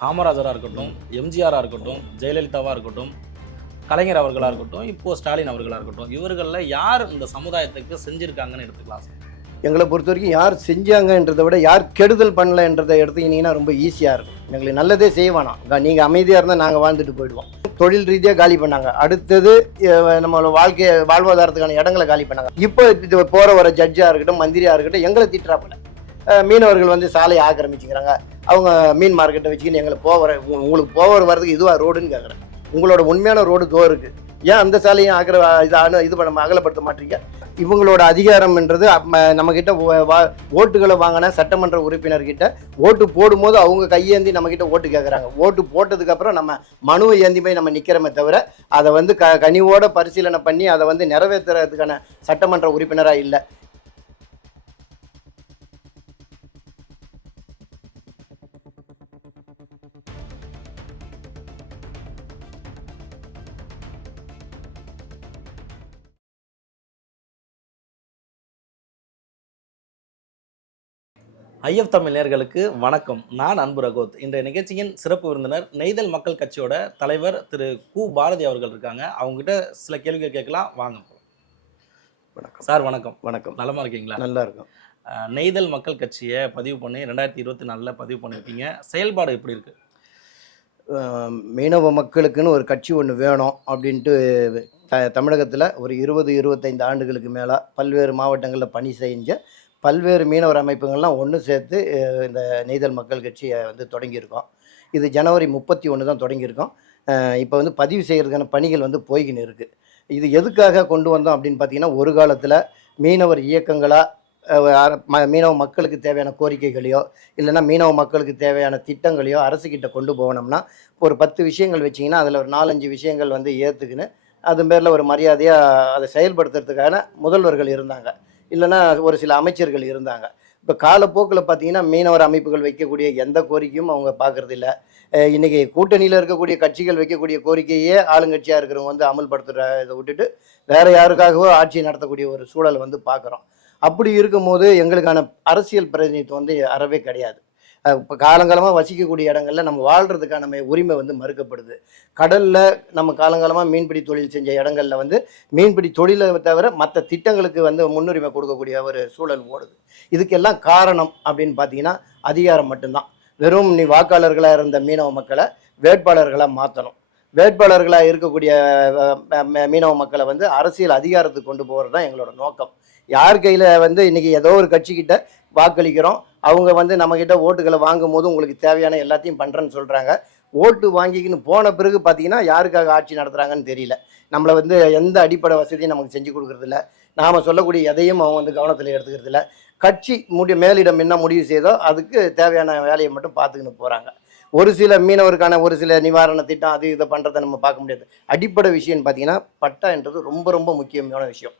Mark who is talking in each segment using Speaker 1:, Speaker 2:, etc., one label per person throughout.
Speaker 1: காமராஜராக இருக்கட்டும் எம்ஜிஆராக இருக்கட்டும் ஜெயலலிதாவாக இருக்கட்டும் கலைஞர் அவர்களாக இருக்கட்டும் இப்போது ஸ்டாலின் அவர்களாக இருக்கட்டும் இவர்களில் யார் இந்த சமுதாயத்துக்கு செஞ்சுருக்காங்கன்னு எடுத்துக்கலாம் சார்.
Speaker 2: எங்களை பொறுத்த வரைக்கும் யார் செஞ்சாங்கன்றதை விட யார் கெடுதல் பண்ணலன்றதை எடுத்துக்கினீங்கன்னா ரொம்ப ஈஸியாக இருக்கும். எங்களுக்கு நல்லதே செய்வானா? நீங்கள் அமைதியாக இருந்தால் நாங்கள் வாழ்ந்துட்டு போயிடுவோம். தொழில் ரீதியாக காலி பண்ணாங்க. அடுத்தது நம்மளோட வாழ்க்கை வாழ்வாதாரத்துக்கான இடங்களை காலி பண்ணாங்க. இப்போ போகிற வர ஜட்ஜாக இருக்கட்டும் மந்திரியாக இருக்கட்டும் எங்களை திட்டுறாப்பில்லை மீனவர்கள் வந்து சாலையை ஆக்கிரமிச்சுக்கிறாங்க. அவங்க மீன் மார்க்கெட்டை வச்சுக்கின்னு எங்களை போகிற உங்களுக்கு போகிற வரதுக்கு இதுவாக ரோடுன்னு கேட்குறேன் உங்களோட உண்மையான ரோடு தோ இருக்குது ஏன் அந்த சாலையும் ஆக்கிர இது இது பண்ண அகலப்படுத்த மாட்டீங்க? இவங்களோட அதிகாரம்ன்றது நம்மக்கிட்ட வா- ஓட்டுகளை வாங்கின சட்டமன்ற உறுப்பினர்கிட்ட ஓட்டு போடும்போது அவங்க கையேந்தி நம்மக்கிட்ட ஓட்டு கேட்குறாங்க ஓட்டு போட்டதுக்கப்புறம் நம்ம மனுவை ஏந்தி போய் நம்ம நிற்கிறோமே தவிர அதை வந்து க கனிவோட பரிசீலனை பண்ணி அதை வந்து நிறைவேற்றுறதுக்கான சட்டமன்ற உறுப்பினராக இல்லை.
Speaker 1: ஐஎஃப் தமிழ் நேயர்களுக்கு வணக்கம். நான் அன்பு ரகோத். இன்றைய நிகழ்ச்சியின் சிறப்பு விருந்தினர் நெய்தல் மக்கள் கட்சியோட தலைவர் திரு கு பாரதி அவர்கள் இருக்காங்க. அவங்ககிட்ட சில கேள்விகள் கேட்கலாம். வாங்க
Speaker 2: வணக்கம்.
Speaker 1: சார் வணக்கம்.
Speaker 2: வணக்கம்.
Speaker 1: நலமா இருக்கீங்களா?
Speaker 2: நல்லா இருக்கும்.
Speaker 1: நெய்தல் மக்கள் கட்சியை பதிவு பண்ணி ரெண்டாயிரத்தி இருபத்தி நாலில் பதிவு பண்ணியிருக்கீங்க. செயல்பாடு எப்படி இருக்கு?
Speaker 2: அஹ் மீனவ மக்களுக்குன்னு ஒரு கட்சி ஒன்று வேணும் அப்படின்ட்டு த தமிழகத்தில் ஒரு இருபது இருபத்தைந்து ஆண்டுகளுக்கு மேலே பல்வேறு மாவட்டங்களில் பணி செஞ்ச பல்வேறு மீனவர் அமைப்புகள்லாம் ஒன்று சேர்த்து இந்த நெய்தல் மக்கள் கட்சியை வந்து தொடங்கியிருக்கோம். இது ஜனவரி முப்பத்தி ஒன்று தான் தொடங்கியிருக்கோம். இப்போ வந்து பதிவு செய்கிறதுக்கான பணிகள் வந்து போய்கின்னு இருக்குது இது எதுக்காக கொண்டு வந்தோம் அப்படின்னு பார்த்தீங்கன்னா ஒரு காலத்தில் மீனவர் இயக்கங்களாக மீனவ மக்களுக்கு தேவையான கோரிக்கைகளையோ இல்லைன்னா மீனவ மக்களுக்கு தேவையான திட்டங்களையோ அரசுக்கிட்ட கொண்டு போனோம்னா ஒரு பத்து விஷயங்கள் வச்சிங்கன்னா அதில் ஒரு நாலஞ்சு விஷயங்கள் வந்து ஏற்றுக்குன்னு அது பேரில் ஒரு மரியாதையாக அதை செயல்படுத்துறதுக்கான முதல்வர்கள் இருந்தாங்க. இல்லைன்னா ஒரு சில அமைச்சர்கள் இருந்தாங்க. இப்போ காலப்போக்கில் பார்த்தீங்கன்னா மீனவர் அமைப்புகள் வைக்கக்கூடிய எந்த கோரிக்கையும் அவங்க பார்க்குறதில்ல இன்றைக்கி கூட்டணியில் இருக்கக்கூடிய கட்சிகள் வைக்கக்கூடிய கோரிக்கையே ஆளுங்கட்சியாக இருக்கிறவங்க வந்து அமல்படுத்துகிற இதை விட்டுட்டு வேறு யாருக்காகவோ ஆட்சி நடத்தக்கூடிய ஒரு சூழலை வந்து பார்க்குறோம். அப்படி இருக்கும்போது எங்களுக்கான அரசியல் பிரதிநிதித்துவம் வந்து அறவே கிடையாது. இப்போ காலங்காலமாக வசிக்கக்கூடிய இடங்கள்ல நம்ம வாழ்கிறதுக்கான நம்ம உரிமை வந்து மறுக்கப்படுது. கடலில் நம்ம காலங்காலமாக மீன்பிடி தொழில் செஞ்ச இடங்கள்ல வந்து மீன்பிடி தொழிலை தவிர மற்ற திட்டங்களுக்கு வந்து முன்னுரிமை கொடுக்கக்கூடிய ஒரு சூழல் ஓடுது. இதுக்கெல்லாம் காரணம் அப்படின்னு பார்த்தீங்கன்னா அதிகாரம் மட்டும்தான். வெறும் நீ வாக்காளர்களாக இருந்த மீனவ மக்களை வேட்பாளர்களாக மாற்றணும் வேட்பாளர்களாக இருக்கக்கூடிய ம- மீனவ மக்களை வந்து அரசியல் அதிகாரத்துக்கு கொண்டு போகிறது தான் எங்களோட நோக்கம். யார் கையில் வந்து இன்றைக்கி ஏதோ ஒரு கட்சிக்கிட்ட வாக்களிக்கிறோம். அவங்க வந்து நம்மக்கிட்ட ஓட்டுகளை வாங்கும் போது உங்களுக்கு தேவையான எல்லாத்தையும் பண்ணுறேன்னு சொல்கிறாங்க ஓட்டு வாங்கிக்கின்னு போன பிறகு பார்த்தீங்கன்னா யாருக்காக ஆட்சி நடத்துகிறாங்கன்னு தெரியல. நம்மளை வந்து எந்த அடிப்படை வசதியும் நமக்கு செஞ்சு கொடுக்கறதில்ல. நாம் சொல்லக்கூடிய எதையும் அவங்க வந்து கவனத்தில் எடுத்துக்கிறதில்ல. கட்சி முடி மேலிடம் என்ன முடிவு செய்தோ அதுக்கு தேவையான வேலையை மட்டும் பார்த்துக்கின்னு போகிறாங்க ஒரு சில மீனவருக்கான ஒரு சில நிவாரண திட்டம் அது இதை பண்ணுறதை நம்ம பார்க்க முடியாது. அடிப்படை விஷயம்னு பார்த்தீங்கன்னா பட்டான்றது ரொம்ப ரொம்ப முக்கியமான விஷயம்.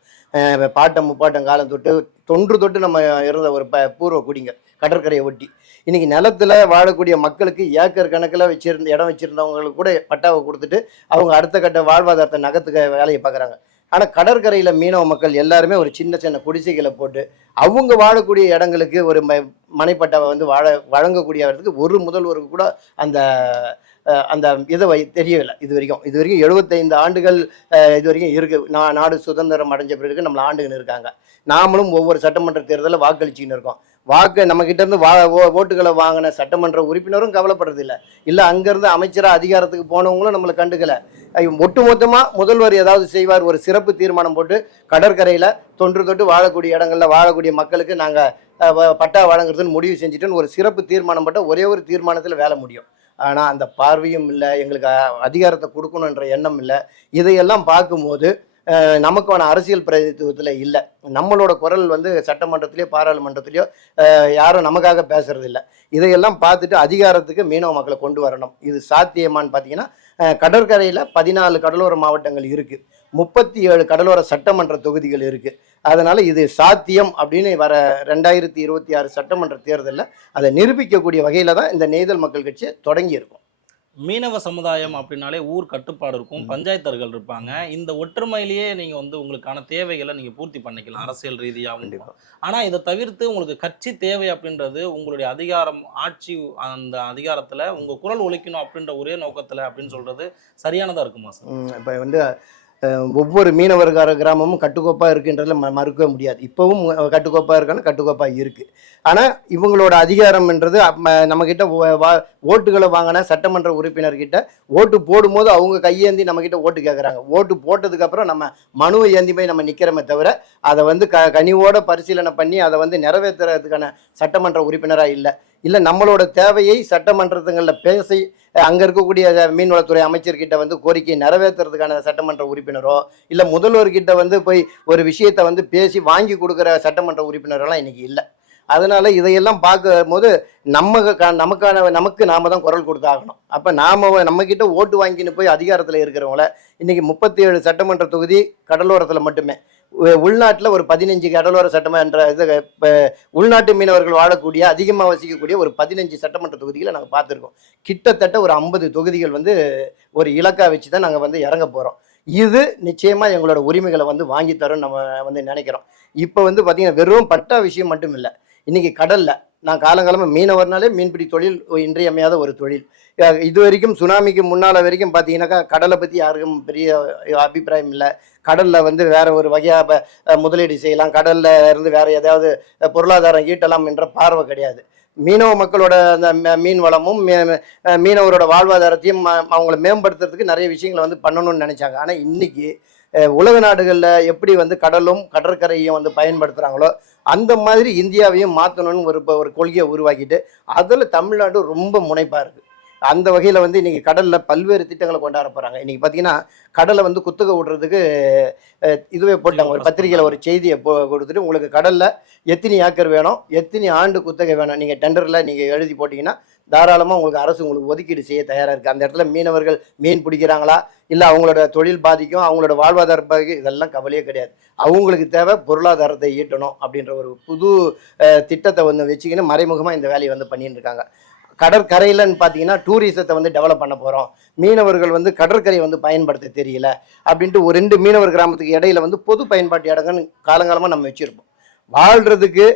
Speaker 2: பாட்டம் முப்பாட்டம் காலம் தொட்டு தொன்று தொட்டு நம்ம இருந்த ஒரு ப பூர்வ குடிங்க கடற்கரையை ஒட்டி. இன்னைக்கு நிலத்துல வாழக்கூடிய மக்களுக்கு ஏக்கர் கணக்கில் வச்சிருந்த இடம் வச்சிருந்தவங்களுக்கு கூட பட்டாவை கொடுத்துட்டு அவங்க அடுத்த கட்ட வாழ்வாதாரத்தை நகர்த்துக்க வேலையை பார்க்குறாங்க ஆனால் கடற்கரையில் மீனவ மக்கள் எல்லாருமே ஒரு சின்ன சின்ன குடிசைகளை போட்டு அவங்க வாழக்கூடிய இடங்களுக்கு ஒரு ம மனைப்பட்டாவை வந்து வாழ வழங்கக்கூடியவர்களுக்கு ஒரு முதல்வருக்கு கூட அந்த அந்த இதை வை தெரியவில்லை. இது வரைக்கும் இது வரைக்கும் எழுபத்தைந்து ஆண்டுகள் இது வரைக்கும் இருக்கு. நா நாடு சுதந்திரம் அடைஞ்ச பிறகு நம்மளை ஆண்டுகள் இருக்காங்க. நாமளும் ஒவ்வொரு சட்டமன்ற தேர்தலில் வாக்களிச்சுன்னு இருக்கோம். வாக்கு நம்ம இருந்து வா ஓ- ஓட்டுகளை வாங்கின சட்டமன்ற உறுப்பினரும் கவலைப்படுறது இல்லை இல்லை அங்கேருந்து அமைச்சராக அதிகாரத்துக்கு போனவங்களும் நம்மளை கண்டுக்கல. ஒட்டுமொத்தமாக முதல்வர் ஏதாவது செய்வார் ஒரு சிறப்பு தீர்மானம் போட்டு கடற்கரையில் தொன்று தொட்டு வாழக்கூடிய இடங்களில் வாழக்கூடிய மக்களுக்கு நாங்கள் பட்டா வழங்குறதுன்னு முடிவு செஞ்சுட்டுன்னு ஒரு சிறப்பு தீர்மானம் போட்டால் ஒரே ஒரு தீர்மானத்தில் வேலை முடியும். ஆனால் அந்த பார்வையும் இல்லை எங்களுக்கு அதிகாரத்தை கொடுக்கணுன்ற எண்ணம் இல்லை. இதையெல்லாம் பார்க்கும்போது நமக்கான அரசியல் பிரதித்துவத்தில் இல்லை. நம்மளோட குரல் வந்து சட்டமன்றத்திலேயோ பாராளுமன்றத்திலேயோ யாரும் நமக்காக பேசுறது இல்லை. இதையெல்லாம் பார்த்துட்டு அதிகாரத்துக்கு மீனவ மக்களை கொண்டு வரணும். இது சாத்தியமான்னு பார்த்தீங்கன்னா கடற்கரையில் பதினாலு கடலோர மாவட்டங்கள் இருக்குது முப்பத்தி ஏழு கடலோர சட்டமன்ற தொகுதிகள் இருக்குது அதனால் இது சாத்தியம் அப்படின்னு வர ரெண்டாயிரத்தி இருபத்தி ஆறு சட்டமன்ற தேர்தலில் அதை நிரூபிக்கக்கூடிய வகையில் தான் இந்த நெய்தல் மக்கள் கட்சி தொடங்கி இருக்கும்
Speaker 1: மீனவ சமுதாயம் அப்படின்னாலே ஊர் கட்டுப்பாடு இருக்கும். பஞ்சாயத்தர்கள் இருப்பாங்க. இந்த ஒற்றுமையிலேயே நீங்க வந்து உங்களுக்கான தேவைகளை நீங்க பூர்த்தி பண்ணிக்கலாம் அரசியல் ரீதியாகவும்.
Speaker 2: கண்டிப்பா.
Speaker 1: ஆனா இதை தவிர்த்து உங்களுக்கு கட்சி தேவை அப்படின்றது உங்களுடைய அதிகாரம் ஆட்சி அந்த அதிகாரத்துல உங்க குரல் ஒலிக்கணும் அப்படின்ற ஒரே நோக்கத்துல அப்படின்னு சொல்றது சரியானதா இருக்குமா சார்?
Speaker 2: இப்போ வந்து ஒவ்வொரு மீனவர்கார கிராமமும் கட்டுக்கோப்பாக இருக்குன்றதுல ம மறுக்கவே முடியாது. இப்போவும் கட்டுக்கோப்பாக இருக்கான்னு கட்டுக்கோப்பாக இருக்குது ஆனால் இவங்களோட அதிகாரம்ன்றது நம்மக்கிட்ட வா- ஓட்டுகளை வாங்கின சட்டமன்ற உறுப்பினர்கிட்ட ஓட்டு போடும்போது அவங்க கையேந்தி நம்மக்கிட்ட ஓட்டு கேட்குறாங்க ஓட்டு போட்டதுக்கப்புறம் நம்ம மனுவை ஏந்தி போய் நம்ம நிற்கிறோமே தவிர அதை வந்து க கனிவோட பரிசீலனை பண்ணி அதை வந்து நிறைவேற்றுறதுக்கான சட்டமன்ற உறுப்பினராக இல்லை. இல்லை நம்மளோட தேவையை சட்டமன்றத்துங்களில் பேசி அங்கே இருக்கக்கூடிய மீன்வளத்துறை அமைச்சர்கிட்ட வந்து கோரிக்கையை நிறைவேற்றுறதுக்கான சட்டமன்ற உறுப்பினரோ இல்லை முதல்வர்கிட்ட வந்து போய் ஒரு விஷயத்தை வந்து பேசி வாங்கி கொடுக்குற சட்டமன்ற உறுப்பினரெல்லாம் இன்றைக்கி இல்லை. அதனால் இதையெல்லாம் பார்க்கும்போது நம்ம நமக்கான நமக்கு நாம் தான் குரல் கொடுத்தாகணும் அப்போ நாம நம்மக்கிட்ட ஓட்டு வாங்கின்னு போய் அதிகாரத்தில் இருக்கிறவங்கள இன்றைக்கி முப்பத்தி ஏழு சட்டமன்ற தொகுதி கடலோரத்தில் மட்டுமே. உள்நாட்டில் ஒரு பதினஞ்சு கடலோர சட்டமன்ற இது இப்போ உள்நாட்டு மீனவர்கள் வாழக்கூடிய அதிகமாக வசிக்கக்கூடிய ஒரு பதினஞ்சு சட்டமன்ற தொகுதிகளை நாங்கள் பார்த்துருக்கோம். கிட்டத்தட்ட ஒரு ஐம்பது தொகுதிகள் வந்து ஒரு இலக்கா வச்சு தான் நாங்கள் வந்து இறங்க போகிறோம் இது நிச்சயமாக எங்களோட உரிமைகளை வந்து வாங்கி தரும் நம்ம வந்து நினைக்கிறோம். இப்போ வந்து பார்த்திங்கன்னா வெறும் பட்டா விஷயம் மட்டும் இல்லை. இன்றைக்கி கடலில் நான் காலங்காலமாக மீனவர்னாலே மீன்பிடி தொழில் இன்றியமையாத ஒரு தொழில். இது வரைக்கும் சுனாமிக்கு முன்னால் வரைக்கும் பார்த்தீங்கன்னாக்கா கடலை பற்றி யாருக்கும் பெரிய அபிப்பிராயம் இல்லை. கடலில் வந்து வேற ஒரு வகையாக முதலீடு செய்யலாம். கடல்ல இருந்து வேற ஏதாவது பொருளாதாரம் ஈட்டலாம் என்ற பார்வை கிடையாது. மீனவ மக்களோட அந்த ம- மீன் வளமும் மீனவரோட வாழ்வாதாரத்தையும் ம- மேம்படுத்துறதுக்கு நிறைய விஷயங்களை வந்து பண்ணணும்னு நினைச்சாங்க. ஆனால் இன்னைக்கு உலக நாடுகளில் எப்படி வந்து கடலும் கடற்கரையும் வந்து பயன்படுத்துகிறாங்களோ அந்த மாதிரி இந்தியாவையும் மாற்றணும்னு ஒரு ஒரு கொள்கையை உருவாக்கிட்டு அதில் தமிழ்நாடு ரொம்ப முனைப்பாக இருக்குது அந்த வகையில் வந்து இன்றைக்கி கடலில் பல்வேறு திட்டங்களை கொண்டாட போகிறாங்க இன்றைக்கி பார்த்தீங்கன்னா கடலை வந்து குத்தகை விடுறதுக்கு இதுவே போட்டாங்க. ஒரு பத்திரிகையில் ஒரு செய்தியை போ கொடுத்துட்டு உங்களுக்கு கடலில் எத்தனை ஏக்கர் வேணும் எத்தனை ஆண்டு குத்தகை வேணும். நீங்கள் டெண்டரில் நீங்கள் எழுதி போட்டிங்கன்னா தாராளமாக உங்களுக்கு அரசு உங்களுக்கு ஒதுக்கீடு செய்ய தயாராக இருக்குது அந்த இடத்துல மீனவர்கள் மீன் பிடிக்கிறாங்களா? இல்லை அவங்களோட தொழில் பாதிக்கும் அவங்களோட வாழ்வாதார பாதிக்கும் இதெல்லாம் கவலையே கிடையாது. அவங்களுக்கு தேவை பொருளாதாரத்தை ஈட்டணும் அப்படின்ற ஒரு புது திட்டத்தை வந்து வச்சுக்கின்னு மறைமுகமாக இந்த வேலையை வந்து பண்ணிட்டு இருக்காங்க. கடற்கரையிலன்னு பார்த்தீங்கன்னா டூரிசத்தை வந்து டெவலப் பண்ண போகிறோம் மீனவர்கள் வந்து கடற்கரையை வந்து பயன்படுத்த தெரியல அப்படின்ட்டு ஒரு ரெண்டு மீனவர் கிராமத்துக்கு இடையில வந்து பொது பயன்பாட்டு இடங்கள்னு காலங்காலமாக நம்ம வச்சுருப்போம். வாழ்கிறதுக்கு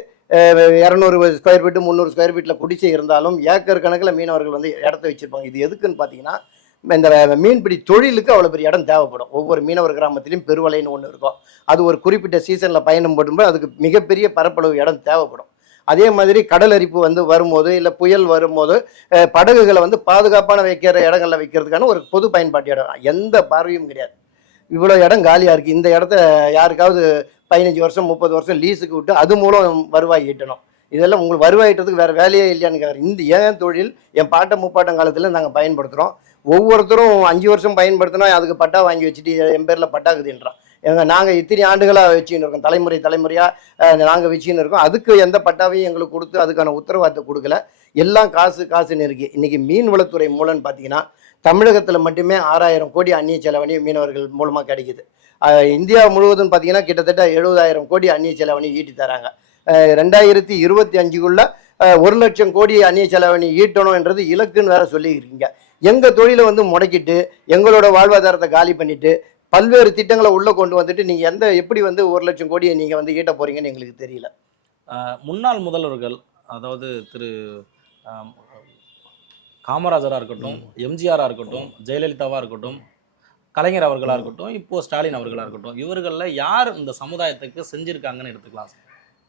Speaker 2: இரநூறு ஸ்கொயர் ஃபீட்டு முந்நூறு ஸ்கொயர் ஃபீட்டில் குடிசை இருந்தாலும் ஏக்கர் கணக்கில் மீனவர்கள் வந்து இடத்த வச்சுருப்பாங்க. இது எதுக்குன்னு பார்த்தீங்கன்னா இந்த மீன்பிடி தொழிலுக்கு அவ்வளோ பெரிய இடம் தேவைப்படும். ஒவ்வொரு மீனவர் கிராமத்திலையும் பெருவலைன்னு ஒன்று இருக்கும். அது ஒரு குறிப்பிட்ட சீசனில் பயணம் போடும்போது அதுக்கு மிகப்பெரிய பரப்பளவு இடம் தேவைப்படும். அதே மாதிரி கடல் அரிப்பு வந்து வரும்போது இல்லை புயல் வரும்போது படகுகளை வந்து பாதுகாப்பான வைக்கிற இடங்களில் வைக்கிறதுக்கான ஒரு பொது பயன்பாட்டு இடம். எந்த பார்வையும் கிடையாது. இவ்வளோ இடம் காலியாக இருக்குது இந்த இடத்த யாருக்காவது பதினஞ்சு வருஷம் முப்பது வருஷம் லீஸுக்கு விட்டு அது மூலம் வருவாய் ஈட்டணும். இதெல்லாம் உங்களுக்கு வருவாய் ஈட்டுறதுக்கு வேறு வேலையே இல்லையான்னு கேட்குறேன் இந்த ஏன் தொழில்? என் பாட்ட முப்பாட்டம் காலத்தில் நாங்கள் பயன்படுத்துகிறோம் ஒவ்வொருத்தரும் அஞ்சு வருஷம் பயன்படுத்தினா அதுக்கு பட்டா வாங்கி வச்சுட்டு என் பேரில் பட்டாக்குதுன்றான் எங்க நாங்கள் இத்தனை ஆண்டுகளாக வச்சுன்னு இருக்கோம். தலைமுறை தலைமுறையாக நாங்கள் வச்சுன்னு இருக்கோம். அதுக்கு எந்த பட்டாவையும் எங்களுக்கு கொடுத்து அதுக்கான உத்தரவாதத்தை கொடுக்கல. எல்லாம் காசு காசுன்னு இருக்குது இன்றைக்கி மீன்வளத்துறை மூலம்னு பார்த்தீங்கன்னா தமிழகத்தில் மட்டுமே ஆறாயிரம் கோடி அந்நிய செலவணி மீனவர்கள் மூலமாக கிடைக்குது. இந்தியா முழுவதும் பார்த்தீங்கன்னா கிட்டத்தட்ட எழுபதாயிரம் கோடி அந்நிய செலவணி ஈட்டி தராங்க. ரெண்டாயிரத்தி இருபத்தி அஞ்சுக்குள்ள ஒரு லட்சம் கோடி அந்நிய செலவணி ஈட்டணும்ன்றது இலக்குன்னு வேற சொல்லியிருக்கீங்க. எங்கள் தொழிலை வந்து முடக்கிட்டு எங்களோட வாழ்வாதாரத்தை காலி பண்ணிட்டு பல்வேறு திட்டங்களை உள்ளே கொண்டு வந்துட்டு நீங்கள் எந்த எப்படி வந்து ஒரு லட்சம் கோடியை நீங்கள் வந்து ஈட்ட போறீங்கன்னு எங்களுக்கு தெரியல.
Speaker 1: முன்னாள் முதல்வர்கள் அதாவது திரு ஆம், காமராஜரா இருக்கட்டும் எம்ஜிஆரா இருக்கட்டும் ஜெயலலிதாவா இருக்கட்டும் கலைஞர் அவர்களா இருக்கட்டும் இப்போ ஸ்டாலின் அவர்களா இருக்கட்டும் இவர்கள்ல யார் இந்த சமுதாயத்துக்கு செஞ்சிருக்காங்கன்னு எடுத்துக்கலாம்.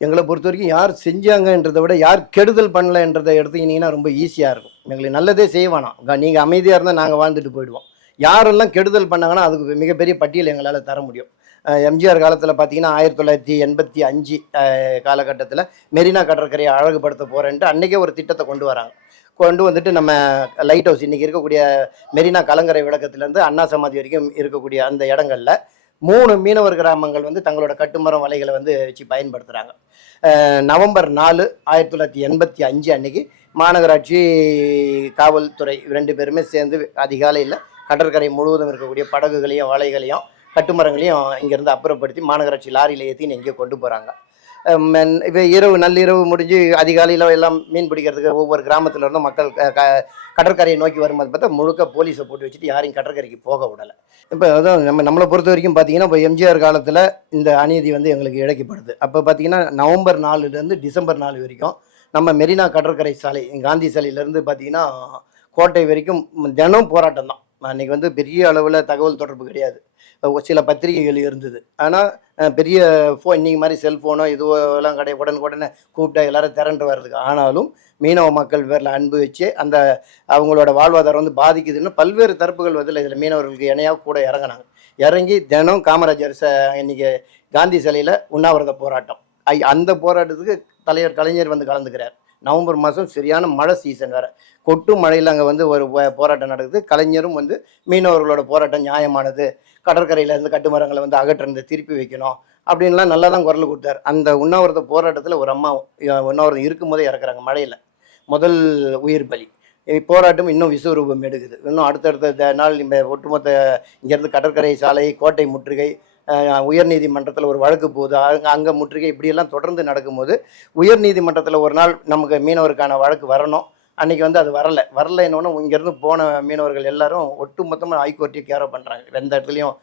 Speaker 2: எங்களை பொறுத்த வரைக்கும் யார் செஞ்சாங்கன்றதை விட யார் கெடுதல் பண்ணலன்றதை எடுத்துக்கினீங்கன்னா ரொம்ப ஈஸியாக இருக்கும். எங்களுக்கு நல்லதே செய்ய வேணாம். நீங்கள் அமைதியாக இருந்தால் நாங்கள் வாழ்ந்துட்டு போயிடுவோம். யாரெல்லாம் கெடுதல் பண்ணாங்கன்னா அதுக்கு மிகப்பெரிய பட்டியல் எங்களால் தர முடியும். எம்ஜிஆர் காலத்தில் பார்த்தீங்கன்னா ஆயிரத்தி தொள்ளாயிரத்தி எண்பத்தி அஞ்சு காலகட்டத்தில் மெரினா கடற்கரையை அழகுபடுத்த போகிறேன்ட்டு அன்றைக்கே ஒரு திட்டத்தை கொண்டு வராங்க. கொண்டு வந்துட்டு நம்ம லைட் ஹவுஸ் இன்றைக்கி இருக்கக்கூடிய மெரினா கலங்கரை விளக்கத்துலேருந்து அண்ணா சமாதி வரைக்கும் இருக்கக்கூடிய அந்த இடங்களில் மூணு மீனவர் கிராமங்கள் வந்து தங்களோட கட்டுமரம் வலைகளை வந்து வச்சு பயன்படுத்துகிறாங்க நவம்பர் நாலு ஆயிரத்தி தொள்ளாயிரத்தி எண்பத்தி அஞ்சு அன்னைக்கு மாநகராட்சி காவல்துறை ரெண்டு பேருமே சேர்ந்து அதிகாலையில் கடற்கரை முழுவதும் இருக்கக்கூடிய படகுகளையும் வலைகளையும் கட்டுமரங்களையும் இங்கேருந்து அப்புறப்படுத்தி மாநகராட்சி லாரியில் ஏற்றின்னு எங்கேயோ கொண்டு போகிறாங்க இப்போ இரவு நள்ளிரவு முடிஞ்சு அதிகாலையில் எல்லாம் மீன் பிடிக்கிறதுக்கு ஒவ்வொரு கிராமத்தில் இருந்தும் மக்கள் க- க- கடற்கரையை நோக்கி வரும்போது பார்த்தா முழுக்க போலீஸை போட்டு வச்சுட்டு யாரையும் கடற்கரைக்கு போக விடலை. இப்போ அதான் நம்ம நம்மளை பொறுத்த வரைக்கும் பார்த்தீங்கன்னா இப்போ எம்ஜிஆர் காலத்தில் இந்த அநீதி வந்து எங்களுக்கு இழைக்கப்படுது அப்போ பார்த்தீங்கன்னா நவம்பர் நாலுலேருந்து டிசம்பர் நாலு வரைக்கும் நம்ம மெரினா கடற்கரை சாலை காந்தி சாலையிலேருந்து பார்த்தீங்கன்னா கோட்டை வரைக்கும் தினம் போராட்டம் தான் அன்னைக்கு வந்து பெரிய அளவில் தகவல் தொடர்பு கிடையாது. ஒரு சில பத்திரிகைகள் இருந்தது. ஆனால் பெரிய ஃபோன் இன்னைக்கு மாதிரி செல்ஃபோனோ இதுவோ எல்லாம் கிடையாது. உடனுக்குடனே கூப்பிட்டா எல்லாரும் திரண்டு வர்றதுக்கு. ஆனாலும் மீனவ மக்கள் பேரில் அன்பு வச்சு அந்த அவங்களோட வாழ்வாதாரம் வந்து பாதிக்குதுன்னு பல்வேறு தரப்புகள் வந்து இதில் மீனவர்களுக்கு இணையாக கூட இறங்கினாங்க. இறங்கி தினம் காமராஜர் ச இன்னைக்கு காந்தி சிலையில் உண்ணாவிரத போராட்டம். ஐ- அந்த போராட்டத்துக்கு தலைவர் கலைஞர் வந்து கலந்துக்கிறார். நவம்பர் மாதம் சரியான மழை சீசன் வேறு. கொட்டு மழையில் அங்கே வந்து ஒரு போராட்டம் நடக்குது. கலைஞரும் வந்து மீனவர்களோட போராட்டம் நியாயமானது. கடற்கரையில் இருந்து கட்டுமரங்களை வந்து அகற்றிருந்து திருப்பி வைக்கணும். அப்படின்லாம் நல்லா தான் குரல் கொடுத்தார். அந்த உண்ணாவிரத போராட்டத்தில் ஒரு அம்மா உண்ணாவிரதம் இருக்கும்போதே இறக்குறாங்க மழையில். முதல் உயிர் பலி. போராட்டம் இன்னும் விஸ்வரூபம் எடுக்குது. இன்னும் அடுத்தடுத்த த- நாள் இந்த ஒட்டுமொத்த இங்கேருந்து கடற்கரை சாலை கோட்டை முற்றுகை உயர்நீதிமன்றத்தில் ஒரு வழக்கு போகுது. அங்கே அங்கே முற்றுகை இப்படியெல்லாம் தொடர்ந்து நடக்கும்போது உயர்நீதிமன்றத்தில் ஒரு நாள் நமக்கு மீனவருக்கான வழக்கு வரணும். அன்னைக்கு வந்து அது வரலை. வரலைன்னொன்னே இங்கேருந்து போன மீனவர்கள் எல்லாரும் ஒட்டு மொத்தமாக ஹைகோர்ட்டையும் கேரோ பண்ணுறாங்க எந்த இடத்துலையும்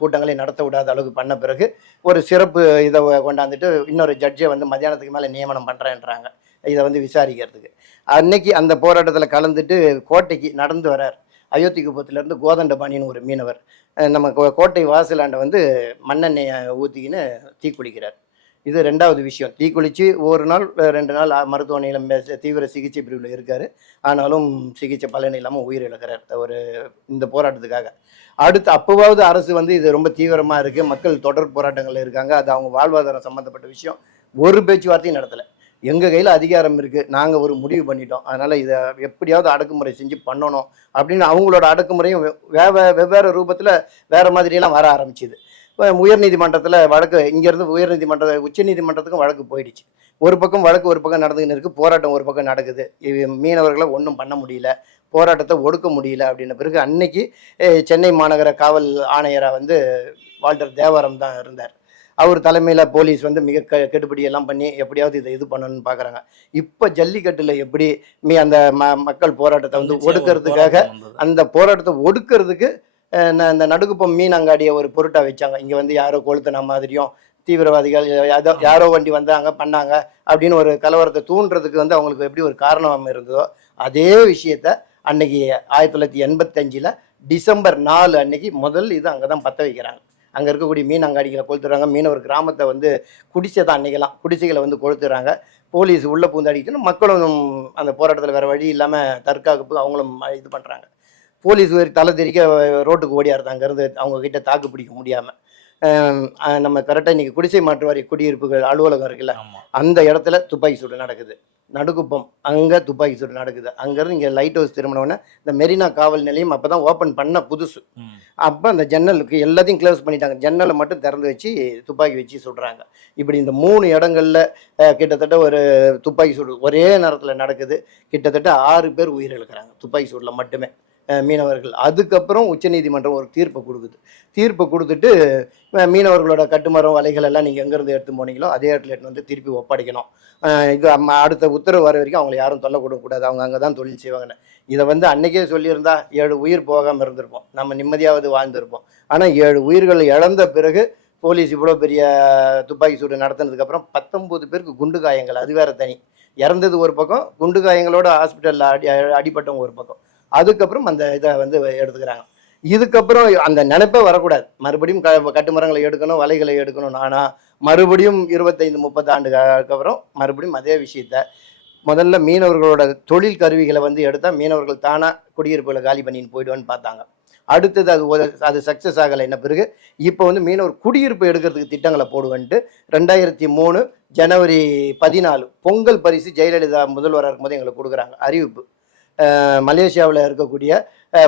Speaker 2: கூட்டங்களை நடத்த விடாத அளவுக்கு பண்ண பிறகு ஒரு சிறப்பு இதை கொண்டாந்துட்டு இன்னொரு ஜட்ஜை வந்து மத்தியானத்துக்கு மேலே நியமனம் பண்ணுறேன்றாங்க இதை வந்து விசாரிக்கிறதுக்கு. அன்னைக்கு அந்த போராட்டத்தில் கலந்துட்டு கோட்டைக்கு நடந்து வரார் அயோத்தி குப்பத்திலேருந்து கோதண்டபாணின்னு ஒரு மீனவர். நம்ம கோ- கோட்டை வாசலாண்ட வந்து மண்ணெண்ணெயை ஊற்றிக்கின்னு தீக்குளிக்கிறார் இது ரெண்டாவது விஷயம். தீக்குளித்து ஒரு நாள் ரெண்டு நாள் மருத்துவமனையில் தீவிர சிகிச்சை பிரிவில் இருக்கார். ஆனாலும் சிகிச்சை பலன் இல்லாமல் உயிர் இழக்கிறார் ஒரு இந்த போராட்டத்துக்காக. அடுத்து அப்போவாவது அரசு வந்து இது ரொம்ப தீவிரமாக இருக்குது மக்கள் தொடர் போராட்டங்களில் இருக்காங்க. அது அவங்க வாழ்வாதாரம் சம்மந்தப்பட்ட விஷயம். ஒரு பேச்சுவார்த்தையும் நடத்தலை. எங்கள் கையில் அதிகாரம் இருக்குது நாங்கள் ஒரு முடிவு பண்ணிட்டோம். அதனால் இதை எப்படியாவது அடக்குமுறை செஞ்சு பண்ணணும் அப்படின்னு அவங்களோட அடக்குமுறையும் வெ- வே வெவ்வேறு ரூபத்தில் வேறு மாதிரியெல்லாம் வர ஆரம்பிச்சிது. இப்போ உயர்நீதிமன்றத்தில் வழக்கு இங்கேருந்து உயர்நீதிமன்ற உச்சநீதிமன்றத்துக்கும் வழக்கு போயிடுச்சு. ஒரு பக்கம் வழக்கு ஒரு பக்கம் நடந்துக்கின்னு இருக்குது போராட்டம் ஒரு பக்கம் நடக்குது. இது மீனவர்களை ஒன்றும் பண்ண முடியல. போராட்டத்தை ஒடுக்க முடியல அப்படின்ன பிறகு அன்னைக்கு சென்னை மாநகர காவல் ஆணையராக வந்து வால்டர் தேவாரம் தான் இருந்தார். அவர் தலைமையில் போலீஸ் வந்து மிக க கெடுபிடி எல்லாம் பண்ணி எப்படியாவது இதை இது பண்ணணும்னு பார்க்குறாங்க இப்போ ஜல்லிக்கட்டில் எப்படி மீ அந்த ம மக்கள் போராட்டத்தை வந்து ஒடுக்கிறதுக்காக. அந்த போராட்டத்தை ஒடுக்கிறதுக்கு இந்த நடுக்குப்பம் மீன் அங்காடியை ஒரு பொருட்டாக வச்சாங்க. இங்கே வந்து யாரோ கொளுத்தின மாதிரியும் தீவிரவாதிகள் யாரோ யாரோ வண்டி வந்தாங்க பண்ணாங்க அப்படின்னு ஒரு கலவரத்தை தூண்டுறதுக்கு வந்து அவங்களுக்கு எப்படி ஒரு காரணம் இருந்ததோ அதே விஷயத்த அன்னைக்கு ஆயிரத்தி தொள்ளாயிரத்தி எண்பத்தஞ்சில் டிசம்பர் நாலு அன்னைக்கு முதல் இது அங்கே தான் பற்ற வைக்கிறாங்க. அங்கே இருக்கக்கூடிய மீன் அங்காடிகளை கொளுத்துறாங்க மீனவர் கிராமத்தை வந்து குடிசை தான் அன்னைக்கெல்லாம். குடிசைகளை வந்து கொளுத்துறாங்க போலீஸ் உள்ளே பூந்து அடிக்கணும் மக்களும் அந்த போராட்டத்தில் வேறு வழி இல்லாமல் தற்காப்பு அவங்களும் இது பண்ணுறாங்க போலீஸ் தலை தெரிக்க ரோட்டுக்கு ஓடியாருது. அங்கேருந்து அவங்க கிட்ட தாக்கு பிடிக்க முடியாமல் நம்ம கரெக்டாக இன்றைக்கி குடிசை மாற்று வாரிய குடியிருப்புகள் அலுவலகம் இருக்குல்ல அந்த இடத்துல துப்பாக்கி சூடு நடக்குது. நடுக்குப்பம் அங்கே துப்பாக்கி சூடு நடக்குது. அங்கேருந்து இங்கே லைட் ஹவுஸ் திரும்பினோடனே இந்த மெரினா காவல் நிலையம் அப்போ தான் ஓப்பன் பண்ண புதுசு. அப்போ அந்த ஜன்னலுக்கு எல்லாத்தையும் க்ளோஸ் பண்ணிட்டாங்க. ஜன்னலை மட்டும் திறந்து வச்சு துப்பாக்கி வச்சு சுடுறாங்க. இப்படி இந்த மூணு இடங்கள்ல கிட்டத்தட்ட ஒரு துப்பாக்கி சூடு ஒரே நேரத்தில் நடக்குது. கிட்டத்தட்ட ஆறு பேர் உயிரிழக்கிறாங்க. துப்பாக்கி சூடில் மட்டுமே. மீனவர்கள். அதுக்கப்புறம் உச்சநீதிமன்றம் ஒரு தீர்ப்பை கொடுக்குது. தீர்ப்பை கொடுத்துட்டு மீனவர்களோட கட்டுமரம் வலைகள் எல்லாம் நீங்கள் எங்கேருந்து எடுத்து போனீங்களோ அதே இடத்துல எடுத்து வந்து திருப்பி ஒப்படைக்கணும். இது அடுத்த உத்தரவு வர வரைக்கும் அவங்களை யாரும் தொல்லை கொடுக்கக்கூடாது அவங்க அங்கே தான் தொழில் செய்வாங்கன்னு. இதை வந்து அன்னைக்கே சொல்லியிருந்தா ஏழு உயிர் போகாமல் இருந்திருப்போம். நம்ம நிம்மதியாவது வாழ்ந்திருப்போம். ஆனால் ஏழு உயிர்கள் இழந்த பிறகு போலீஸ் இவ்வளோ பெரிய துப்பாக்கி சூடு நடத்தினதுக்கப்புறம் பத்தொம்போது பேருக்கு குண்டு காயங்கள். அது வேற தனி. இறந்தது ஒரு பக்கம் குண்டு காயங்களோட ஹாஸ்பிட்டலில் அடி அடிப்பட்டவங்க ஒரு பக்கம். அதுக்கப்புறம் அந்த இதை வந்து எடுத்துக்கிறாங்க. இதுக்கப்புறம் அந்த நினைப்பே வரக்கூடாது. மறுபடியும் க கட்டுமரங்களை எடுக்கணும் வலைகளை எடுக்கணும் நானா மறுபடியும் இருபத்தைந்து முப்பது ஆண்டுகளுக்கு அப்புறம் மறுபடியும் அதே விஷயத்த முதல்ல மீனவர்களோட தொழில் கருவிகளை வந்து எடுத்தால் மீனவர்கள் தானாக குடியிருப்புகளை காலி பண்ணின்னு போயிடுவான்னு பார்த்தாங்க. அடுத்தது அது அது சக்ஸஸ் ஆகலை. என்ன பிறகு? இப்போ வந்து மீனவர் குடியிருப்பு எடுக்கிறதுக்கு திட்டங்களை போடுவேன்ட்டு ரெண்டாயிரத்தி மூணு ஜனவரி பதினாலு பொங்கல் பரிசு ஜெயலலிதா முதல்வராக இருக்கும்போது எங்களுக்கு கொடுக்குறாங்க. அறிவிப்பு. மலேசியாவில் இருக்கக்கூடிய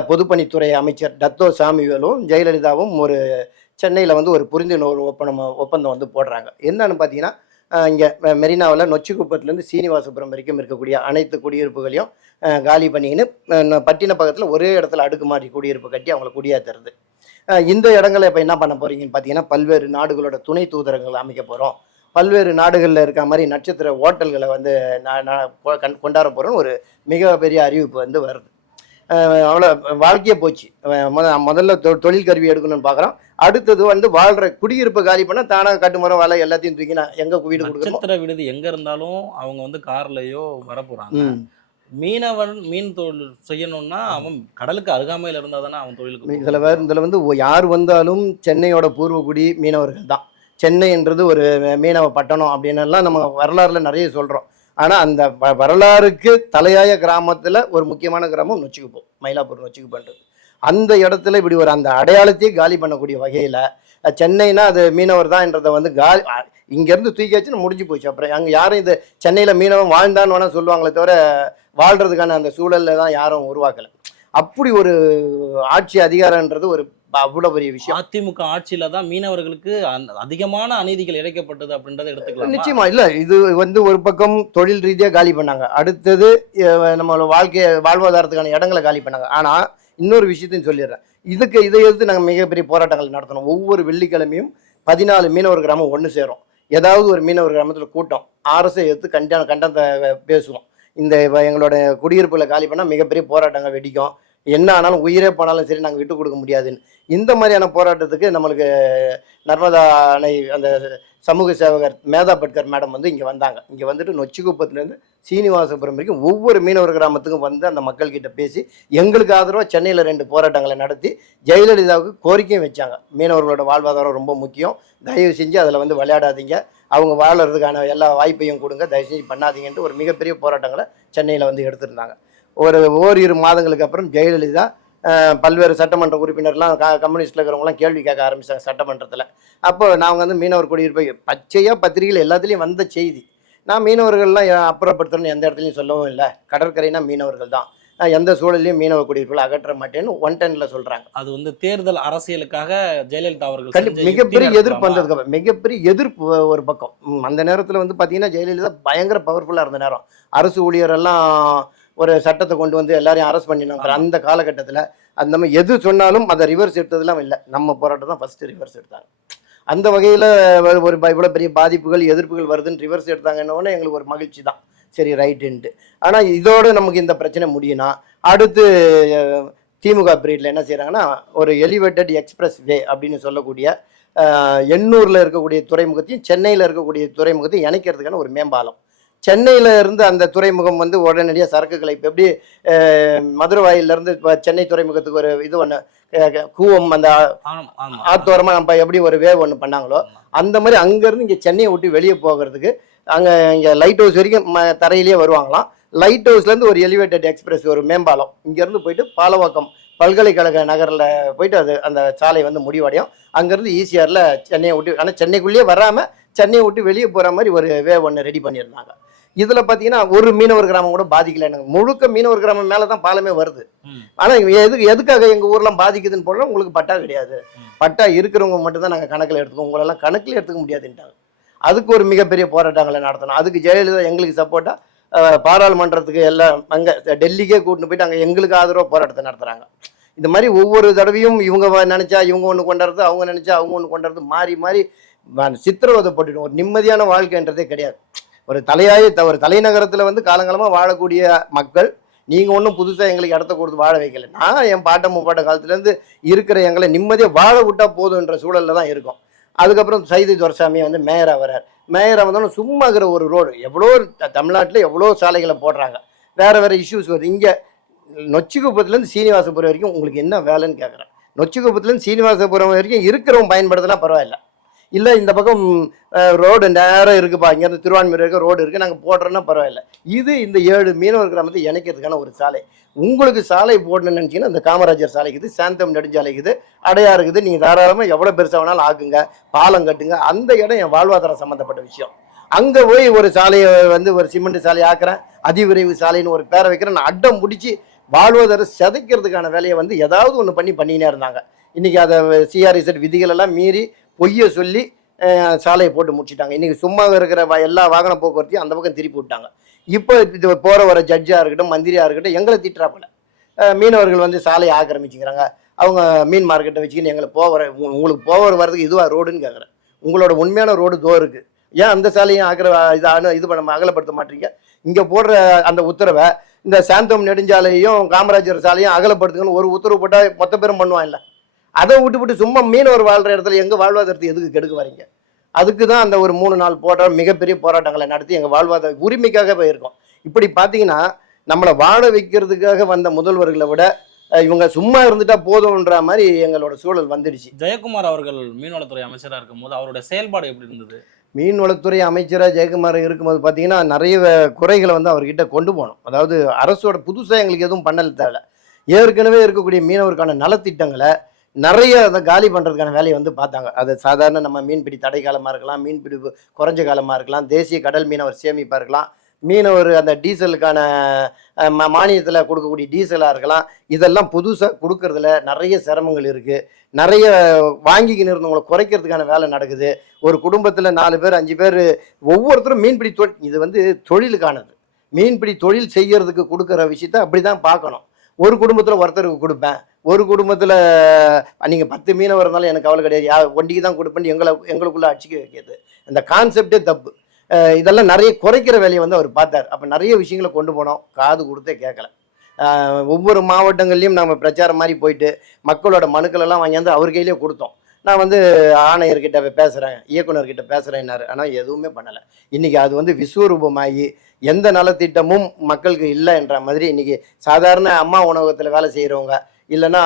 Speaker 2: பொதுப்பணித்துறை அமைச்சர் டத்தோ சாமிவேலும் ஜெயலலிதாவும் ஒரு சென்னையில் வந்து ஒரு புரிந்துணர்வு ஒப்பந்தம் ஒப்பந்தம் வந்து போடுறாங்க. என்னன்னு பார்த்தீங்கன்னா இங்கே மெரினாவில் நொச்சிக்குப்பத்துலேருந்து சீனிவாசபுரம் வரைக்கும் இருக்கக்கூடிய அனைத்து குடியிருப்புகளையும் காலி பண்ணிக்கின்னு பட்டின பக்கத்தில் ஒரே இடத்துல அடுக்குமாறி குடியிருப்பு கட்டி அவங்கள குடியேற்றுறது இந்த இடங்களை இப்போ என்ன பண்ண போறீங்கன்னு பார்த்தீங்கன்னா பல்வேறு நாடுகளோட துணை தூதரங்கள் அமைக்க போகிறோம் பல்வேறு நாடுகளில் இருக்க மாதிரி நட்சத்திர ஹோட்டல்களை வந்து நான் நான் கொண்டாட போகிறேன்னு ஒரு மிகப்பெரிய அறிவிப்பு வந்து வருது. அவ்வளோ வாழ்க்கையே போச்சு. முதல்ல தொழில் கருவி எடுக்கணும்னு பார்க்குறோம் அடுத்தது வந்து வாழ்கிற குடியிருப்பு காலி பண்ணால் தானாக கட்டுமரம் வாழை எல்லாத்தையும் தூக்கி நான் எங்கே வீடு
Speaker 1: நட்சத்திர விடுதி எங்க இருந்தாலும் அவங்க வந்து கார்லயோ வர போறாங்க
Speaker 2: ம்.
Speaker 1: மீனவன் மீன் தொழில் செய்யணும்னா அவன் கடலுக்கு அருகாமையில இருந்தா தானே அவன் தொழிலுக்கு
Speaker 2: இதில் வேறு இதில் வந்து யார் வந்தாலும் சென்னையோட பூர்வகுடி மீனவர்கள் தான். சென்னைன்றது ஒரு மீனவ பட்டணம் அப்படின்னெல்லாம் நம்ம வரலாறுல நிறைய சொல்கிறோம் ஆனால் அந்த வ- வரலாறுக்கு தலையாய கிராமத்தில் ஒரு முக்கியமான கிராமம் நொச்சிக்குப்போம் மயிலாப்பூர் நொச்சிக்குப்பன்றது அந்த இடத்துல இப்படி ஒரு அந்த அடையாளத்தையே காலி பண்ணக்கூடிய வகையில் சென்னைனா அது மீனவர் தான்ன்றதை வந்து காலி இங்கேருந்து இங்கேருந்து தூக்கியாச்சுன்னு முடிஞ்சு போச்சு. அப்புறம் அங்கே யாரும் இது சென்னையில் மீனவன் வாழ்ந்தான்னு வேணால் சொல்லுவாங்களே தவிர வாழ்கிறதுக்கான அந்த சூழலில் தான் யாரும் உருவாக்கலை. அப்படி ஒரு ஆட்சி அதிகாரன்றது ஒரு அவ்வளோ பெரிய விஷயம்.
Speaker 1: அதிமுக ஆட்சியில தான் மீனவர்களுக்கு அதிகமான அநீதிகள் இழைக்கப்பட்டது அப்படின்றத எடுத்துக்கலாம்?
Speaker 2: நிச்சயமா. இல்ல இது வந்து ஒரு பக்கம் தொழில் ரீதியா காலி பண்ணாங்க. அடுத்தது நம்மளோட வாழ்க்கை வாழ்வாதாரத்துக்கான இடங்களை காலி பண்ணாங்க. ஆனா இன்னொரு விஷயத்தையும் சொல்லிடுறேன். இதுக்கு இதை எதிர்த்து நாங்கள் மிகப்பெரிய போராட்டங்கள் நடத்தணும். ஒவ்வொரு வெள்ளிக்கிழமையும் பதினாலு மீனவர் கிராமம் ஒன்று சேரும். ஏதாவது ஒரு மீனவர் கிராமத்தில் கூட்டம். ஆர்எஸ்ஐ எடுத்து கண்ட கண்டனத்தை பேசுவோம். இந்த எங்களோட குடியிருப்புல காலி பண்ணால் மிகப்பெரிய போராட்டங்கள் வெடிக்கும். என்ன ஆனாலும் உயிரே போனாலும் சரி நாங்கள் விட்டு கொடுக்க முடியாதுன்னு. இந்த மாதிரியான போராட்டத்துக்கு நம்மளுக்கு நர்மதா அணை அந்த சமூக சேவகர் மேதா பட்கர் மேடம் வந்து இங்கே வந்தாங்க. இங்கே வந்துட்டு நொச்சிக்குப்பத்துலேருந்து சீனிவாசபுரம் வரைக்கும் ஒவ்வொரு மீனவர் கிராமத்துக்கும் வந்து அந்த மக்கள்கிட்ட பேசி எங்களுக்கு ஆதரவாக சென்னையில் ரெண்டு போராட்டங்களை நடத்தி ஜெயலலிதாவுக்கு கோரிக்கையும் வச்சாங்க. மீனவர்களோட வாழ்வாதாரம் ரொம்ப முக்கியம். தயவு செஞ்சு அதில் வந்து விளையாடாதீங்க. அவங்க வாழறதுக்கான எல்லா வாய்ப்பையும் கொடுங்க. தயவு செஞ்சு பண்ணாதீங்கன்ட்டு ஒரு மிகப்பெரிய போராட்டங்களை சென்னையில் வந்து எடுத்திருந்தாங்க. ஒரு ஓரிரு மாதங்களுக்கு அப்புறம் ஜெயலலிதா பல்வேறு சட்டமன்ற உறுப்பினர்லாம் க கம்யூனிஸ்டில் இருக்கிறவங்களாம் கேள்வி கேட்க ஆரம்பிச்சாங்க சட்டமன்றத்தில். அப்போ நாங்கள் வந்து மீனவர் குடியிருப்பை பச்சையாக பத்திரிகையில் எல்லாத்துலேயும் வந்த செய்தி. நான் மீனவர்கள்லாம் அப்புறப்படுத்தணும்னு எந்த இடத்துலையும் சொல்லவும் இல்லை. கடற்கரைனா மீனவர்கள் தான். எந்த சூழலையும் மீனவ குடியிருப்புகளை அகற்ற மாட்டேன்னு ஒன் டென்னில் சொல்கிறாங்க
Speaker 1: அது வந்து தேர்தல் அரசியலுக்காக ஜெயலலிதா அவர்கள்
Speaker 2: மிகப்பெரிய எதிர்ப்பு? வந்ததுக்கு மிகப்பெரிய எதிர்ப்பு ஒரு பக்கம். அந்த நேரத்தில் வந்து பார்த்தீங்கன்னா ஜெயலலிதா பயங்கர பவர்ஃபுல்லாக இருந்த நேரம். அரசு ஊழியரெல்லாம் ஒரு சட்டத்தை கொண்டு வந்து எல்லாரையும் அரெஸ்ட் பண்ணினாங்க. அந்த காலகட்டத்தில் அந்த மாதிரி எது சொன்னாலும் அதை ரிவர்ஸ் எடுத்ததெல்லாம் இல்லை. நம்ம போராட்டம் தான் ஃபர்ஸ்ட் ரிவர்ஸ் எடுத்தாங்க. அந்த வகையில் ஒரு இவ்வளோ பெரிய பாதிப்புகள் எதிர்ப்புகள் வருதுன்னு ரிவர்ஸ் எடுத்தாங்கன்னு எங்களுக்கு ஒரு மகிழ்ச்சி தான். சரி ரைட்டுன்ட்டு ஆனால் இதோட நமக்கு இந்த பிரச்சனை முடியும்னா அடுத்து திமுக பீரியடில் என்ன செய்கிறாங்கன்னா ஒரு எலிவேட்டட் எக்ஸ்பிரஸ் வே அப்படின்னு சொல்லக்கூடிய எண்ணூரில் இருக்கக்கூடிய துறைமுகத்தையும் சென்னையில் இருக்கக்கூடிய துறைமுகத்தையும் இணைக்கிறதுக்கான ஒரு மேம்பாலம். சென்னையில் இருந்து அந்த துறைமுகம் வந்து உடனடியாக சரக்குகளை இப்போ எப்படி அஹ், மதுரை வாயிலிருந்து இப்போ சென்னை துறைமுகத்துக்கு ஒரு இது ஒன்று கூவம் அந்த. ஆத்தோரமாக நம்ம எப்படி ஒரு வேவ் ஒன்று பண்ணாங்களோ அந்த மாதிரி அங்கேருந்து இங்கே சென்னையை விட்டு வெளியே போகிறதுக்கு அங்கே இங்கே லைட் ஹவுஸ் வரைக்கும் ம தரையிலேயே வருவாங்களாம். லைட் ஹவுஸ்லேருந்து ஒரு எலிவேட்டட் எக்ஸ்பிரஸ் ஒரு மேம்பாலம். இங்கேருந்து போயிட்டு பாலவாக்கம் பல்கலைக்கழக நகரில் போயிட்டு அது அந்த சாலை வந்து முடிவடையும். அங்கேருந்து ஈசிஆரில் சென்னையை விட்டு ஆனால் சென்னைக்குள்ளேயே வராமல் சென்னையை விட்டு வெளியே போகிற மாதிரி ஒரு வே ஒன்று ரெடி பண்ணியிருந்தாங்க. இதில் பார்த்தீங்கன்னா ஒரு மீனவர் கிராமம் கூட பாதிக்கல எனக்கு. முழுக்க மீனவர் கிராமம் மேலே தான் பாலமே வருது. ஆனால் எதுக்கு எதுக்காக எங்கள் ஊர்லாம் பாதிக்குதுன்னு போடுறோம்? உங்களுக்கு பட்டா கிடையாது. பட்டா இருக்கிறவங்க மட்டும் தான் நாங்கள் கணக்கில் எடுத்துக்கோம் உங்களெல்லாம் கணக்கில் எடுத்துக்க முடியாதுன்ட்டாங்க. அதுக்கு ஒரு மிகப்பெரிய போராட்டங்களை நடத்தணும். அதுக்கு ஜெயலலிதா எங்களுக்கு சப்போர்ட்டாக பாராளுமன்றத்துக்கு எல்லாம் அங்கே டெல்லிக்கே கூட்டிட்டு போயிட்டு அங்கே எங்களுக்கு ஆதரவாக போராட்டத்தை நடத்துகிறாங்க இந்த மாதிரி ஒவ்வொரு தடவையும் இவங்க நினைச்சா இவங்க ஒன்று கொண்டாடுறது அவங்க நினைச்சா அவங்க ஒன்று கொண்டாடுறது மாறி மாறி வ- சித்திரவதைப்பட்டுடும் ஒரு நிம்மதியான வாழ்க்கைன்றதே கிடையாது. ஒரு தலையாய த- ஒரு தலைநகரத்தில் வந்து காலங்காலமாக வாழக்கூடிய மக்கள் நீங்கள் ஒன்றும் புதுசாக எங்களுக்கு இடத்த கொடுத்து வாழ வைக்கல. நான் என் பாட்ட முப்பாட்ட காலத்துலேருந்து இருக்கிற எங்களை நிம்மதியாக வாழ விட்டால் போதுன்ற சூழலில் தான் இருக்கும். அதுக்கப்புறம் சைதி துரசாமி வந்து மேயராக வர்றார். மேயராக வந்தாலும் சும்மா இருக்கிற ஒரு ரோடு எவ்வளோ தமிழ்நாட்டில் எவ்வளோ சாலைகளை போடுறாங்க. வேறு வேறு இஷ்யூஸ் வருது. இங்கே நொச்சிக்குப்பத்துலேருந்து சீனிவாசபுரம் வரைக்கும் உங்களுக்கு என்ன வேலைன்னு கேட்குறேன் நொச்சிக்குப்பத்துலேருந்து சீனிவாசபுரம் வரைக்கும் இருக்கிறவங்க பயன்படுத்தினா பரவாயில்ல. இல்லை இந்த பக்கம் ரோடு நேரம் இருக்குப்பா. இங்கேருந்து திருவான்மையூர் இருக்க ரோடு இருக்குது நாங்கள் போடுறோன்னா பரவாயில்ல. இது இந்த ஏழு மீனவர் கிராமத்தை இணைக்கிறதுக்கான ஒரு சாலை. உங்களுக்கு சாலை போடணும்னு நினச்சிங்கன்னா இந்த காமராஜர் சாலை இருக்குது சாந்தம் நெடுஞ்சாலை இருக்குது அடையா இருக்குது. நீங்கள் தாராளமாக எவ்வளோ பெருசாக வேணாலும் ஆக்குங்க பாலம் கட்டுங்க. அந்த இடம் என் வாழ்வாதாரம் சம்மந்தப்பட்ட விஷயம். அங்கே போய் ஒரு சாலையை வந்து ஒரு சிமெண்ட் சாலையை ஆக்குறேன் அதிவிரைவு சாலைன்னு ஒரு பேரை வைக்கிறேன். நான் அட்டம் பிடிச்சி வாழ்வாதாரம் சிதைக்கிறதுக்கான வேலையை வந்து ஏதாவது ஒன்று பண்ணி பண்ணினே இருந்தாங்க. இன்றைக்கி அதை சிஆர்இசட் விதிகள் எல்லாம் மீறி பொய்யை சொல்லி சாலையை போட்டு முடிச்சிட்டாங்க. இன்றைக்கி சும்மா இருக்கிற வ- எல்லா வாகன போக்குவரத்தையும் அந்த பக்கம் திருப்பி விட்டாங்க. இப்போ இது போகிற வர ஜட்ஜாக இருக்கட்டும் மந்திரியாக இருக்கட்டும் எங்களை திட்டுறாப்பில். மீனவர்கள் வந்து சாலையை ஆக்கிரமிச்சுக்கிறாங்க. அவங்க மீன் மார்க்கெட்டை வச்சுக்கின்னு எங்களை போகிற உங்களுக்கு போகிற வரதுக்கு இதுவாக ரோடுன்னு கேட்குறேன் உங்களோட உண்மையான ரோடு தோ இருக்குது ஏன் அந்த சாலையும் ஆக்கிர இதான இது பண்ண அகலப்படுத்த மாட்டீங்க? இங்கே போடுற அந்த உத்தரவை இந்த சாந்தம் நெடுஞ்சாலையும் காமராஜர் சாலையும் அகலப்படுத்துங்கன்னு ஒரு உத்தரவு போட்டால் மொத்த பேரும் பண்ணுவான் இல்லை அதை விட்டுவிட்டு சும்மா மீனவர் வாழ்கிற இடத்துல எங்கள் வாழ்வாதாரத்தை எதுக்கு கெடுக்க வரீங்க? அதுக்கு தான் அந்த ஒரு மூணு நாள் போராட்ட மிகப்பெரிய போராட்டங்களை நடத்தி எங்கள் வாழ்வாதார உரிமைக்காக போயிருக்கோம். இப்படி பார்த்தீங்கன்னா நம்மளை வாழ வைக்கிறதுக்காக வந்த முதல்வர்களை விட இவங்க சும்மா இருந்துட்டா போதும்ன்ற மாதிரி எங்களோட சூழல் வந்துடுச்சு.
Speaker 1: ஜெயக்குமார் அவர்கள் மீன்வளத்துறை அமைச்சரா இருக்கும்போது அவருடைய செயல்பாடு எப்படி இருந்தது?
Speaker 2: மீன்வளத்துறை அமைச்சராக ஜெயக்குமார் இருக்கும்போது பார்த்தீங்கன்னா நிறைய குறைகளை வந்து அவர்கிட்ட கொண்டு போகணும் அதாவது அரசோட புதுசாக எங்களுக்கு எதுவும் பண்ணல தேவை ஏற்கனவே இருக்கக்கூடிய மீனவருக்கான நலத்திட்டங்களை நிறைய அதை காலி பண்ணுறதுக்கான வேலையை வந்து பார்த்தாங்க. அது சாதாரண நம்ம மீன்பிடி தடை காலமாக இருக்கலாம் மீன்பிடி குறைஞ்ச காலமாக இருக்கலாம் தேசிய கடல் மீனவர் சேமிப்பாக இருக்கலாம் மீனவர் அந்த டீசலுக்கான மானியத்தில் கொடுக்கக்கூடிய டீசலாக இருக்கலாம். இதெல்லாம் புதுசாக கொடுக்கறதுல நிறைய சிரமங்கள் இருக்குது நிறைய வாங்கிக்கின்னு இருந்தவங்களை குறைக்கிறதுக்கான வேலை நடக்குது. ஒரு குடும்பத்தில் நாலு பேர் அஞ்சு பேர் ஒவ்வொருத்தரும் மீன்பிடி தொழில் இது வந்து தொழிலுக்கானது. மீன்பிடி தொழில் செய்கிறதுக்கு கொடுக்குற விஷயத்த அப்படி தான் பார்க்கணும். ஒரு குடும்பத்தில் ஒருத்தருக்கு கொடுப்பேன். ஒரு குடும்பத்தில் நீங்கள் பத்து மீனவர் இருந்தாலும் எனக்கு கவலை கிடையாது. யா ஒண்டிக்கு தான் கொடுப்பேன்னு எங்களை எங்களுக்குள்ளே அடிச்சுக்க வைக்கிறது இந்த கான்செப்டே தப்பு. இதெல்லாம் நிறைய குறைக்கிற வேலையை வந்து அவர் பார்த்தார். அப்போ நிறைய விஷயங்களை கொண்டு போனோம். காது கொடுத்தே கேட்கல. ஒவ்வொரு மாவட்டங்கள்லையும் நம்ம பிரச்சாரம் மாதிரி போயிட்டு மக்களோட மனுக்களெல்லாம் வாங்கியாந்து அவர் கையிலே கொடுத்தோம். நான் வந்து ஆணையர்கிட்ட பேசுகிறேன் இயக்குனர்கிட்ட பேசுகிறேன்னாரு ஆனால் எதுவுமே பண்ணலை. இன்றைக்கி அது வந்து விஸ்வரூபமாகி எந்த நலத்திட்டமும் மக்களுக்கு இல்லைன்ற மாதிரி இன்றைக்கி சாதாரண அம்மா உணவகத்தில் வேலை செய்கிறவங்க இல்லைன்னா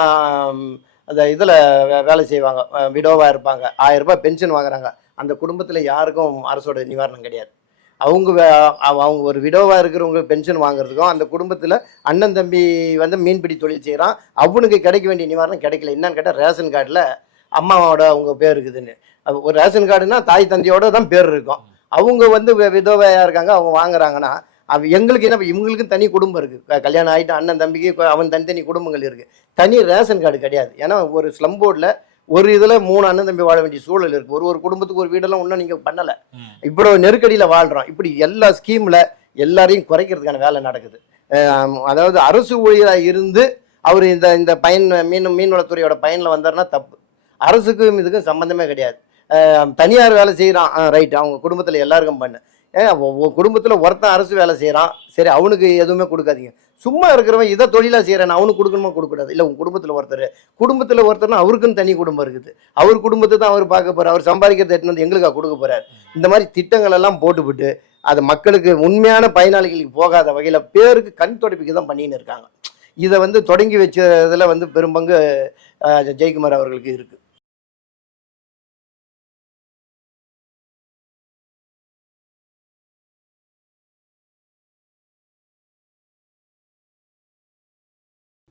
Speaker 2: அந்த இதில் வேலை செய்வாங்க. விடோவாக இருப்பாங்க. ஆயிரம் ரூபாய் பென்ஷன் வாங்குறாங்க. அந்த குடும்பத்தில் யாருக்கும் அரசோட நிவாரணம் கிடையாது. அவங்க வே- அவங்க ஒரு விடோவாக இருக்கிறவங்க பென்ஷன் வாங்குறதுக்கும் அந்த குடும்பத்தில் அண்ணன் தம்பி வந்து மீன்பிடி தொழில் செய்கிறான் அவனுக்கு கிடைக்க வேண்டிய நிவாரணம் கிடைக்கல. என்னன்னு கேட்டால் ரேஷன் கார்டில் அம்மாவோட அவங்க பேர் இருக்குதுன்னு. ஒரு ரேஷன் கார்டுனா தாய் தந்தையோட தான் பேர் இருக்கும். அவங்க வந்து விதவையாக இருக்காங்க. அவங்க வாங்குறாங்கன்னா அவ எங்களுக்கு என்ன இவங்களுக்கும் தனி குடும்பம் இருக்கு. க- கல்யாணம் ஆயிட்டு அண்ணன் தம்பிக்கு அவன் தனித்தனி குடும்பங்கள் இருக்கு. தனி ரேஷன் கார்டு கிடையாது. ஏன்னா ஒரு ஸ்லம் போர்டில் ஒரு இதில் மூணு அண்ணன் தம்பி வாழ வேண்டிய சூழல் இருக்கு. ஒரு ஒரு குடும்பத்துக்கு ஒரு வீடெல்லாம் ஒன்றும் நீங்கள் பண்ணலை. இவ்வளோ நெருக்கடியில் வாழ்கிறோம் இப்படி எல்லா ஸ்கீமில் எல்லாரையும் குறைக்கிறதுக்கான வேலை நடக்குது. அதாவது அரசு ஊழியராக இருந்து அவர் இந்த இந்த பயன் மீன் மீன்வளத்துறையோட பயனில் வந்தாருன்னா தப்பு. அரசுக்கும் இதுக்கும் சம்மந்தமே கிடையாது. தனியார் வேலை செய்கிறான் ரைட் அவங்க குடும்பத்தில் எல்லாருக்கும் பண்ணு. ஏன் குடும்பத்தில் ஒருத்தன் அரசு வேலை செய்கிறான் சரி அவனுக்கு எதுவுமே கொடுக்காதீங்க. சும்மா இருக்கிறவன் இதை தொழிலாக செய்கிறேன் அவனுக்கு கொடுக்கணுமா? கொடுக்கக்கூடாது. இல்லை உங்கள் குடும்பத்தில் ஒருத்தர். குடும்பத்தில் ஒருத்தர்னா அவருக்குன்னு தனி குடும்பம் இருக்குது. அவர் குடும்பத்தை தான் அவர் பார்க்க போகிறார் அவர் சம்பாதிக்கிறத எடுத்துன்னு வந்து எங்களுக்காக கொடுக்க போகிறார் இந்த மாதிரி திட்டங்கள் எல்லாம் போட்டுவிட்டு அது மக்களுக்கு உண்மையான பயனாளிகளுக்கு போகாத வகையில் பேருக்கு கண் தொடப்பிக்கு தான் பண்ணின்னு இருக்காங்க. இதை வந்து தொடங்கி வச்சதில் வந்து பெரும்பங்கு ஜெயக்குமார் அவர்களுக்கு இருக்குது